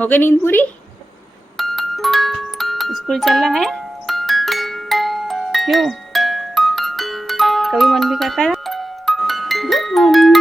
हो गई नींद पूरी? स्कूल चलना है? क्यों? कभी मन भी करता है? Good morning.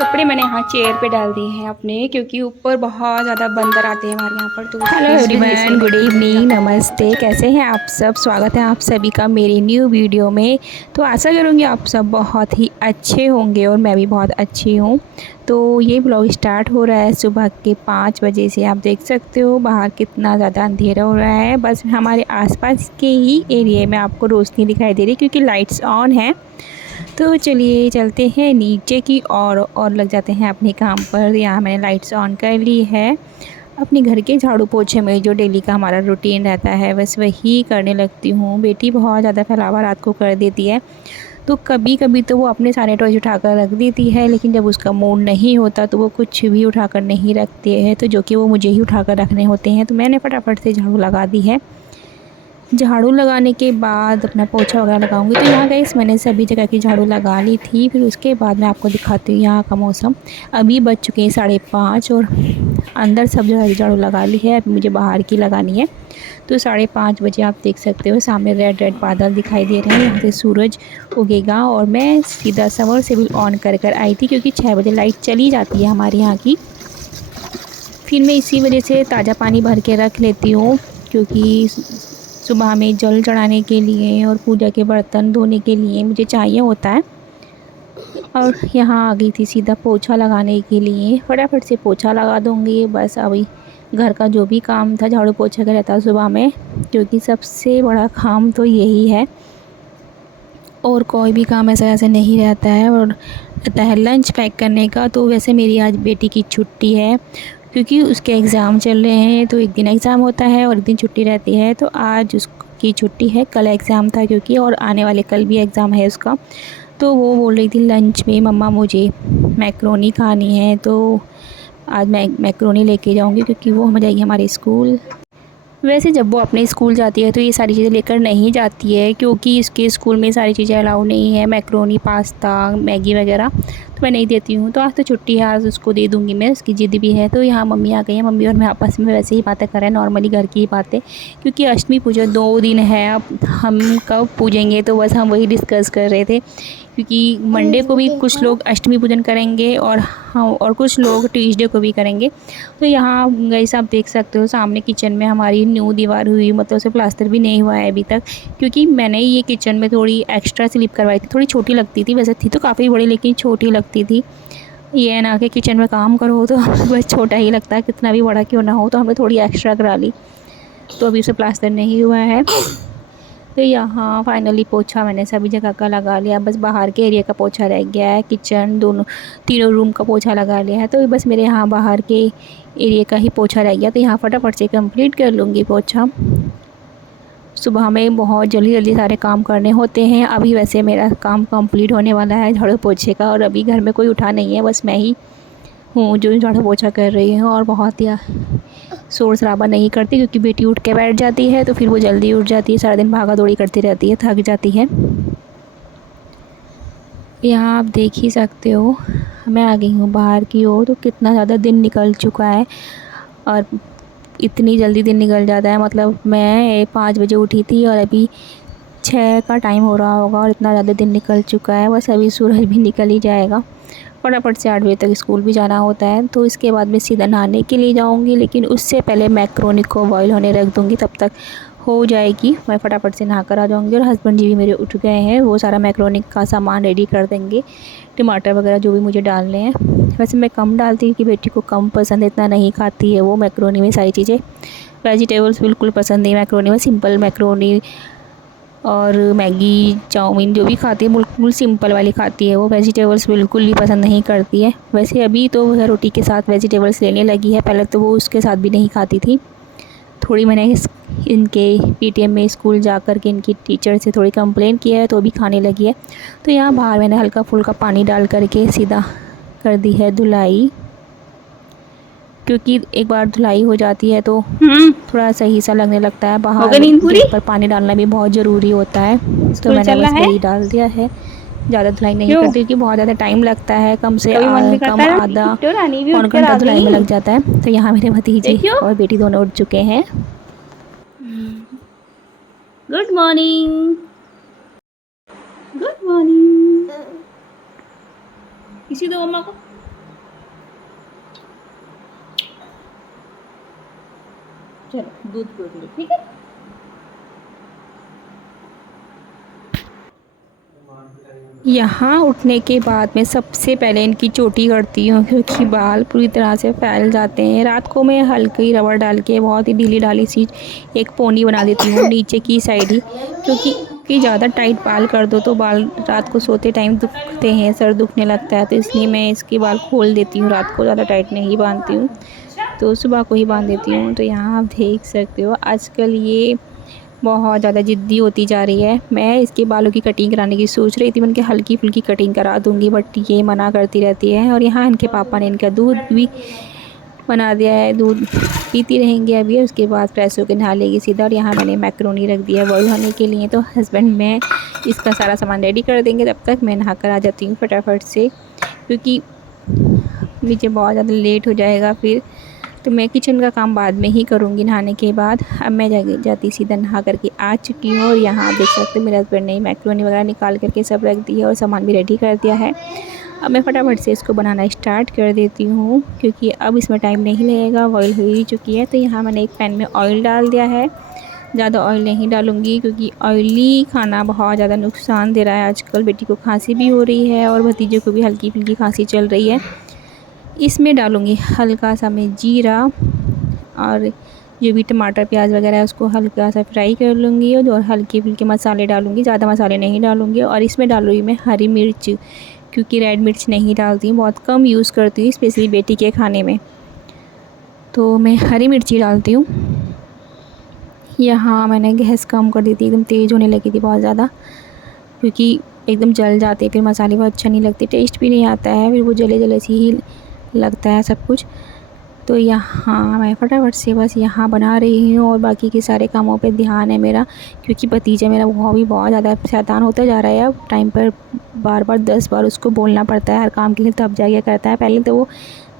कपड़े मैंने यहाँ चेयर पे डाल दिए हैं अपने, क्योंकि ऊपर बहुत ज़्यादा बंदर आते हैं हमारे यहाँ पर। तो हेलो एवरीवन, गुड इवनिंग, नमस्ते, कैसे हैं आप सब? स्वागत है आप सभी का मेरी न्यू वीडियो में। तो आशा करूँगी आप सब बहुत ही अच्छे होंगे और मैं भी बहुत अच्छी हूँ। तो ये ब्लॉग स्टार्ट हो रहा है सुबह के 5 बजे से। आप देख सकते हो बाहर कितना ज़्यादा अंधेरा हो रहा है। बस हमारे आसपास के ही एरिया में आपको रोशनी दिखाई दे रही है क्योंकि लाइट्स ऑन है। तो चलिए चलते हैं नीचे की और लग जाते हैं अपने काम पर। यहाँ मैंने लाइट्स ऑन कर ली है। अपने घर के झाड़ू पोछे में जो डेली का हमारा रूटीन रहता है बस वही करने लगती हूँ। बेटी बहुत ज़्यादा फैलावा रात को कर देती है, तो कभी कभी तो वो अपने सारे टॉयज उठाकर रख देती है, लेकिन जब उसका मूड नहीं होता तो वो कुछ भी उठाकर नहीं रखती है, तो जो कि वो मुझे ही उठाकर रखने होते हैं। तो मैंने फटाफट से झाड़ू लगा दी है। झाड़ू लगाने के बाद अपना पोछा वगैरह लगाऊंगी। तो यहाँ गाइस मैंने सभी जगह की झाड़ू लगा ली थी। फिर उसके बाद मैं आपको दिखाती हूँ यहाँ का मौसम। अभी बज चुके हैं 5:30 और अंदर सब जगह की झाड़ू लगा ली है। अभी मुझे बाहर की लगानी है। तो 5:30 बजे आप देख सकते हो सामने रेड रेड बादल दिखाई दे रहे हैं। यहाँ से सूरज उगेगा और मैं सीधा सबमर्सिबल ऑन कर आई थी, क्योंकि 6 बजे लाइट चली जाती है हमारे यहाँ की। फिर मैं इसी वजह से ताज़ा पानी भर के रख लेती हूँ, क्योंकि सुबह में जल चढ़ाने के लिए और पूजा के बर्तन धोने के लिए मुझे चाहिए होता है। और यहाँ आ गई थी सीधा पोछा लगाने के लिए। फटाफट से पोछा लगा दूँगी। बस अभी घर का जो भी काम था झाड़ू पोछा का रहता सुबह में, क्योंकि सबसे बड़ा काम तो यही है और कोई भी काम ऐसे नहीं रहता है। और रहता है लंच पैक करने का। तो वैसे मेरी आज बेटी की छुट्टी है, क्योंकि उसके एग्ज़ाम चल रहे हैं। तो एक दिन एग्ज़ाम होता है और एक दिन छुट्टी रहती है। तो आज उसकी छुट्टी है, कल एग्ज़ाम था क्योंकि, और आने वाले कल भी एग्ज़ाम है उसका। तो वो बोल रही थी लंच में मम्मा मुझे मैक्रोनी खानी है। तो आज मैं मैक्रोनी लेके जाऊंगी, क्योंकि वो हम जाएगी हमारे स्कूल। वैसे जब वो अपने स्कूल जाती है तो ये सारी चीज़ें लेकर नहीं जाती है, क्योंकि इसके स्कूल में सारी चीज़ें अलाउ नहीं है, मैक्रोनी, पास्ता, मैगी वगैरह। तो मैं नहीं देती हूँ। तो आज तो छुट्टी है, आज उसको दे दूँगी मैं, उसकी ज़िद भी है। तो यहाँ मम्मी आ गई हैं। मम्मी और मैं आपस में वैसे ही बातें कर रहे हैं, नॉर्मली घर की ही बातें, क्योंकि अष्टमी पूजा 2 दिन है। अब हम कब पूजेंगे तो बस हम वही डिस्कस कर रहे थे, क्योंकि मंडे को भी कुछ लोग अष्टमी पूजन करेंगे और कुछ लोग ट्यूसडे को भी करेंगे। तो यहाँ गाइस आप देख सकते हो सामने किचन में हमारी न्यू दीवार हुई, मतलब उसे प्लास्टर भी नहीं हुआ है अभी तक, क्योंकि मैंने ये किचन में थोड़ी एक्स्ट्रा स्लिप करवाई थी। थोड़ी छोटी लगती थी, वैसे थी तो काफ़ी बड़ी लेकिन छोटी लगती थी। ये है ना कि किचन में काम करो तो बस छोटा ही लगता है, कितना भी बड़ा क्यों ना हो। तो हमने थोड़ी एक्स्ट्रा करा ली, तो अभी उसे प्लास्टर नहीं हुआ है। तो यहाँ फाइनली पोछा मैंने सभी जगह का लगा लिया। बस बाहर के एरिया का पोछा रह गया है, किचन तीनों रूम का पोछा लगा लिया है। तो बस मेरे यहाँ बाहर के एरिया का ही पोछा रह गया। तो यहाँ फटाफट से कंप्लीट कर लूँगी पोछा। सुबह में बहुत जल्दी जल्दी सारे काम करने होते हैं। अभी वैसे मेरा काम कंप्लीट होने वाला है झाड़ू पोछे का, और अभी घर में कोई उठा नहीं है, बस मैं ही हूँ जो झाड़ू पोछा कर रही हूँ। और बहुत ही शोर शराबा नहीं करती, क्योंकि बेटी उठ के बैठ जाती है तो फिर वो जल्दी उठ जाती है, सारा दिन भागा दौड़ी करती रहती है, थक जाती है। यहाँ आप देख ही सकते हो मैं आ गई हूँ बाहर की ओर। तो कितना ज़्यादा दिन निकल चुका है, और इतनी जल्दी दिन निकल जाता है। मतलब मैं 5 बजे उठी थी और अभी 6 का टाइम हो रहा होगा और इतना ज़्यादा दिन निकल चुका है। बस अभी सूरज भी निकल ही जाएगा। फटाफट से 8 बजे तक स्कूल भी जाना होता है, तो इसके बाद मैं सीधा नहाने के लिए जाऊंगी। लेकिन उससे पहले मैक्रोनी को बॉईल होने रख दूंगी, तब तक हो जाएगी। मैं फटाफट से नहा कर आ जाऊंगी और हस्बैंड जी भी मेरे उठ गए हैं, वो सारा मैक्रोनी का सामान रेडी कर देंगे, टमाटर वगैरह जो भी मुझे डालने हैं। वैसे मैं कम डालती हूँ कि बेटी को कम पसंद है, इतना नहीं खाती है वो मैक्रोनी में सारी चीज़ें। वेजिटेबल्स बिल्कुल पसंद नहीं मैक्रोनी में, सिंपल मैक्रोनी और मैगी चाउमीन जो भी खाती है बिल्कुल सिंपल वाली खाती है वो, वेजिटेबल्स बिल्कुल भी पसंद नहीं करती है। वैसे अभी तो वह रोटी के साथ वेजिटेबल्स लेने लगी है, पहले तो वो उसके साथ भी नहीं खाती थी। थोड़ी मैंने इनके पीटीएम में स्कूल जा कर के इनकी टीचर से थोड़ी कंप्लेन किया है, तो अभी खाने लगी है। तो यहाँ बाहर मैंने हल्का फुल्का पानी डाल करके सीधा कर दी है धुलाई, क्योंकि एक बार धुलाई हो जाती है तो थोड़ा सही सा लगने लगता है। बाहर पर पानी डालना भी बहुत ज़रूरी होता है, तो मैंने बस वही डाल दिया है। ज़्यादा धुलाई नहीं करती क्योंकि बहुत ज़्यादा टाइम लगता है, कम से कम आधा पौन घंटा धुलाई में लग जाता है। तो यहाँ मेरे भतीजे और बेटी दोनों उठ चुके हैं। Good morning, good morning. किसी दो मम्मा को। चलो दूध पी लो, ठीक है। यहाँ उठने के बाद मैं सबसे पहले इनकी चोटी करती हूँ, क्योंकि बाल पूरी तरह से फैल जाते हैं। रात को मैं हल्की रबड़ डाल के बहुत ही ढीली ढाली सी एक पोनी बना देती हूँ नीचे की साइड ही, क्योंकि ज़्यादा टाइट बाल कर दो तो बाल रात को सोते टाइम दुखते हैं, सर दुखने लगता है। तो इसलिए मैं इसके बाल खोल देती हूँ, रात को ज़्यादा टाइट नहीं बांधती हूँ, तो सुबह को ही बांध देती हूँ। तो यहाँ आप देख सकते हो आजकल ये बहुत ज़्यादा ज़िद्दी होती जा रही है। मैं इसके बालों की कटिंग कराने की सोच रही थी, मैं इनके हल्की फुल्की कटिंग करा दूँगी, बट ये मना करती रहती है। और यहाँ इनके पापा ने इनका दूध भी बना दिया है, दूध पीती रहेंगी अभी, उसके बाद फ्रेश होकर नहा लेगी सीधा। और यहाँ मैंने मैक्रोनी रख दिया है बॉईल होने के लिए, तो हस्बैंड में इसका सारा सामान रेडी कर देंगे, तब तक मैं नहा कर आ जाती हूँ फटाफट से, क्योंकि मुझे बहुत ज़्यादा लेट हो जाएगा फिर। तो मैं किचन का काम बाद में ही करूँगी नहाने के बाद। अब मैं जाती सीधा नहा करके आ चुकी हूँ। और यहाँ आप देख सकते हो मेरे हस्बैंड ने मैक्रोनी वगैरह निकाल करके सब रख दिया और सामान भी रेडी कर दिया है। अब मैं फटाफट से इसको बनाना स्टार्ट कर देती हूँ, क्योंकि अब इसमें टाइम नहीं लगेगा, बॉईल हो ही चुकी है। तो यहाँ मैंने एक पैन में ऑयल डाल दिया है, ज़्यादा ऑयल नहीं डालूँगी क्योंकि ऑयली खाना बहुत ज़्यादा नुकसान दे रहा है। आजकल बेटी को खांसी भी हो रही है और भतीजे को भी हल्की फुल्की खांसी चल रही है। इसमें डालूँगी हल्का सा मैं जीरा, और जो भी टमाटर प्याज वगैरह है उसको हल्का सा फ्राई कर लूँगी, और हल्के फुल्के मसाले डालूँगी, ज़्यादा मसाले नहीं डालूँगी। और इसमें डालूँगी मैं हरी मिर्च, क्योंकि रेड मिर्च नहीं डालती हूँ, बहुत कम यूज़ करती हूँ स्पेशली बेटी के खाने में, तो मैं हरी मिर्ची डालती हूँ। यहाँ मैंने गैस कम कर दी थी, एकदम तेज़ होने लगी थी बहुत ज़्यादा, क्योंकि एकदम जल जाते फिर मसाले बहुत अच्छा नहीं लगते, टेस्ट भी नहीं आता है, फिर वो जले जले सी ही लगता है सब कुछ। तो यहाँ मैं फटाफट से बस यहाँ बना रही हूँ और बाकी के सारे कामों पे ध्यान है मेरा, क्योंकि भतीजा मेरा वो भी बहुत ज़्यादा शैतान होता जा रहा है। अब टाइम पर बार बार 10 बार उसको बोलना पड़ता है हर काम के लिए, तब जाके करता है। पहले तो वो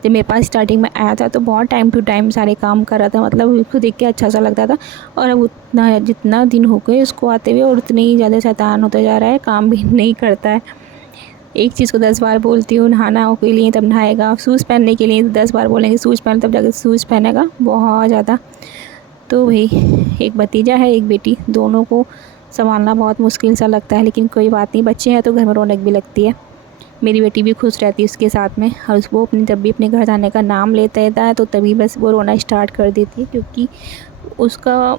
जब मेरे पास स्टार्टिंग में आया था तो बहुत टाइम टू टाइम सारे काम कर रहा था, मतलब उसको देख के अच्छा सा लगता था। और अब उतना जितना दिन हो गए उसको आते हुए और उतने ही ज़्यादा शैतान होता जा रहा है, काम भी नहीं करता है। एक चीज़ को 10 बार बोलती हूँ, नहाना के लिए तब नहाएगा, शूज़ पहनने के लिए 10 बार बोलेंगे शूज़ पहन, तब जाकर शूज़ पहनेगा, बहुत ज़्यादा। तो भाई एक भतीजा है एक बेटी, दोनों को संभालना बहुत मुश्किल सा लगता है, लेकिन कोई बात नहीं, बच्चे हैं तो घर में रौनक भी लगती है। मेरी बेटी भी खुश रहती है उसके साथ में, और वो अपने जब भी अपने घर जाने का नाम लेता है तो तभी बस वो रोना स्टार्ट कर देती है, क्योंकि उसका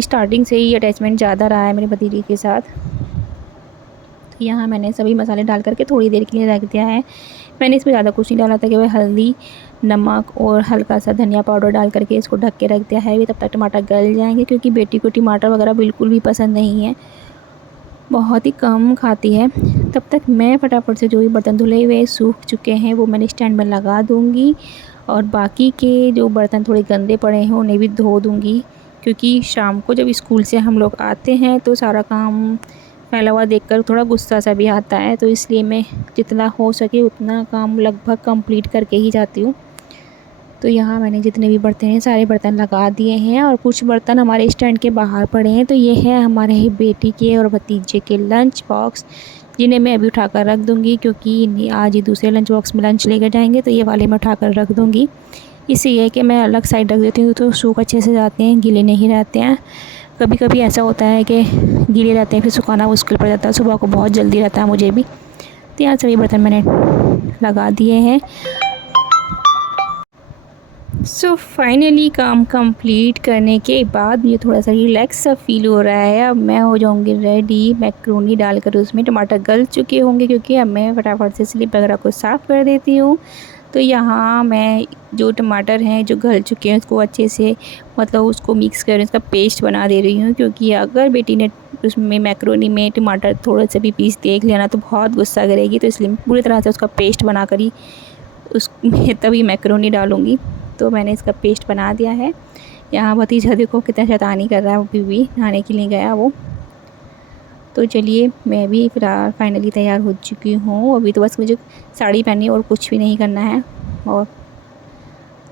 स्टार्टिंग से ही अटैचमेंट ज़्यादा रहा है मेरे भतीजे के साथ। तो यहाँ मैंने सभी मसाले डाल करके थोड़ी देर के लिए रख दिया है। मैंने इसमें ज़्यादा कुछ नहीं डाला था, केवल हल्दी, नमक और हल्का सा धनिया पाउडर डाल करके इसको ढक के रख दिया है। तब तक टमाटर गल जाएंगे, क्योंकि बेटी को टमाटर वगैरह बिल्कुल भी पसंद नहीं है, बहुत ही कम खाती है। तब तक मैं फटाफट से जो भी बर्तन धुले हुए सूख चुके हैं वो मैंने स्टैंड में लगा दूँगी, और बाकी के जो बर्तन थोड़े गंदे पड़े हैं उन्हें भी धो दूँगी, क्योंकि शाम को जब स्कूल से हम लोग आते हैं तो सारा काम फैला हुआ देखकर थोड़ा गुस्सा सा भी आता है। तो इसलिए मैं जितना हो सके उतना काम लगभग कंप्लीट करके ही जाती हूँ। तो यहाँ मैंने जितने भी बर्तन हैं सारे बर्तन लगा दिए हैं और कुछ बर्तन हमारे स्टैंड के बाहर पड़े हैं। तो ये है हमारे बेटी के और भतीजे के लंच बॉक्स, जिन्हें मैं अभी उठाकर रख दूँगी क्योंकि आज ही दूसरे लंच बॉक्स में लंच लेकर जाएंगे। तो ये वाले मैं उठाकर रख दूँगी। इससे ये है कि मैं अलग साइड रख देती हूँ तो सूख अच्छे से जाते हैं, गीले नहीं रहते हैं। कभी कभी ऐसा होता है कि गीले रहते हैं फिर सुखाना मुश्किल पड़ जाता है, सुबह को बहुत जल्दी रहता है मुझे भी। तो यहाँ सभी बर्तन मैंने लगा दिए हैं। सो फाइनली काम कंप्लीट करने के बाद मुझे थोड़ा सा रिलैक्स सा फील हो रहा है। अब मैं हो जाऊंगी रेडी मैक्रोनी डालकर, उसमें टमाटर गल चुके होंगे क्योंकि अब मैं फटाफट से स्लिप वगैरह को साफ़ कर देती हूँ। तो यहाँ मैं जो टमाटर हैं जो गल चुके हैं उसको अच्छे से मतलब उसको मिक्स कर उसका पेस्ट बना दे रही हूँ, क्योंकि अगर बेटी ने उसमें मैक्रोनी में टमाटर थोड़ा सा भी पीस देख लिया ना तो बहुत गुस्सा करेगी। तो इसलिए पूरी तरह से उसका पेस्ट बना कर ही उसमें तभी मैक्रोनी डालूँगी। तो मैंने इसका पेस्ट बना दिया है। यहाँ भतीजा देखो कितना शैतानी कर रहा है, वो भी नहाने के लिए गया वो। तो चलिए मैं भी फ़िलहाल फाइनली तैयार हो चुकी हूँ। अभी तो बस मुझे साड़ी पहननी और कुछ भी नहीं करना है, और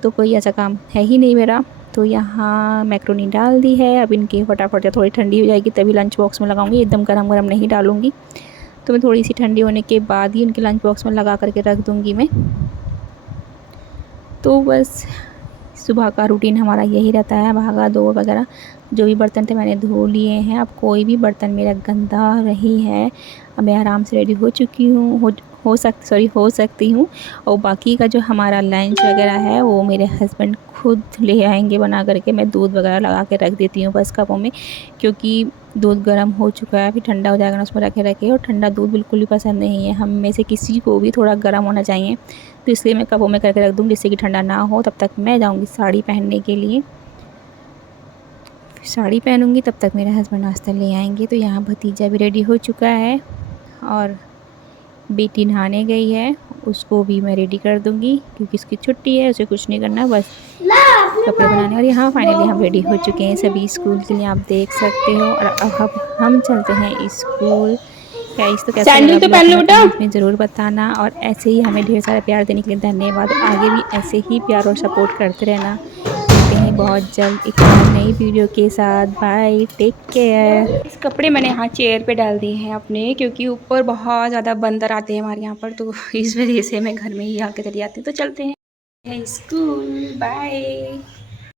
तो कोई ऐसा काम है ही नहीं मेरा। तो यहाँ मैक्रोनी डाल दी है। अब इनकी फटाफट जब थोड़ी ठंडी हो जाएगी तभी लंच बॉक्स में लगाऊंगी, एकदम गरम गरम नहीं डालूँगी। तो मैं थोड़ी सी ठंडी होने के बाद ही इनके लंच बॉक्स में लगा करके रख दूँगी मैं। तो बस सुबह का रूटीन हमारा यही रहता है, भागा दौड़ वगैरह। जो भी बर्तन थे मैंने धो लिए हैं। अब कोई भी बर्तन मेरा गंदा नहीं है। अब मैं आराम से रेडी हो चुकी हूँ, हो सकती हूँ। और बाकी का जो हमारा लंच वगैरह है वो मेरे हस्बैंड खुद ले आएंगे बना करके। मैं दूध वगैरह लगा के रख देती हूँ बस कपों में, क्योंकि दूध गर्म हो चुका है, फिर ठंडा हो जाएगा ना उसमें रखे रखे। और ठंडा दूध बिल्कुल भी पसंद नहीं है, हम में से किसी को भी थोड़ा गर्म होना चाहिए। तो इसलिए मैं कपों में करके रख दूँगी जिससे कि ठंडा ना हो। तब तक मैं जाऊँगी साड़ी पहनने के लिए। साड़ी पहनूँगी तब तक मेरे हस्बैंड नाश्ता ले आएंगे। तो यहाँ भतीजा भी रेडी हो चुका है और बेटी नहाने गई है, उसको भी मैं रेडी कर दूँगी क्योंकि इसकी छुट्टी है, उसे कुछ नहीं करना, बस कपड़े बनाने। और यहाँ फाइनली हम रेडी हो चुके हैं सभी स्कूल के लिए, आप देख सकते हो। और अब हम चलते हैं स्कूल। गाइस तो कैसा लगा तो पहन लो बेटा में ज़रूर बताना। और ऐसे ही हमें ढेर सारा प्यार देने के लिए धन्यवाद। आगे भी ऐसे ही प्यार और सपोर्ट करते रहना। मिलते हैं बहुत जल्द एक और नई वीडियो के साथ। Bye, take care. इस कपड़े मैंने यहाँ चेयर पे डाल दिए हैं अपने, क्योंकि ऊपर बहुत ज़्यादा बंदर आते हैं हमारे यहाँ पर, तो इस वजह से मैं घर में ही आके चली जाती हूँ। तो चलते हैं स्कूल। बाय।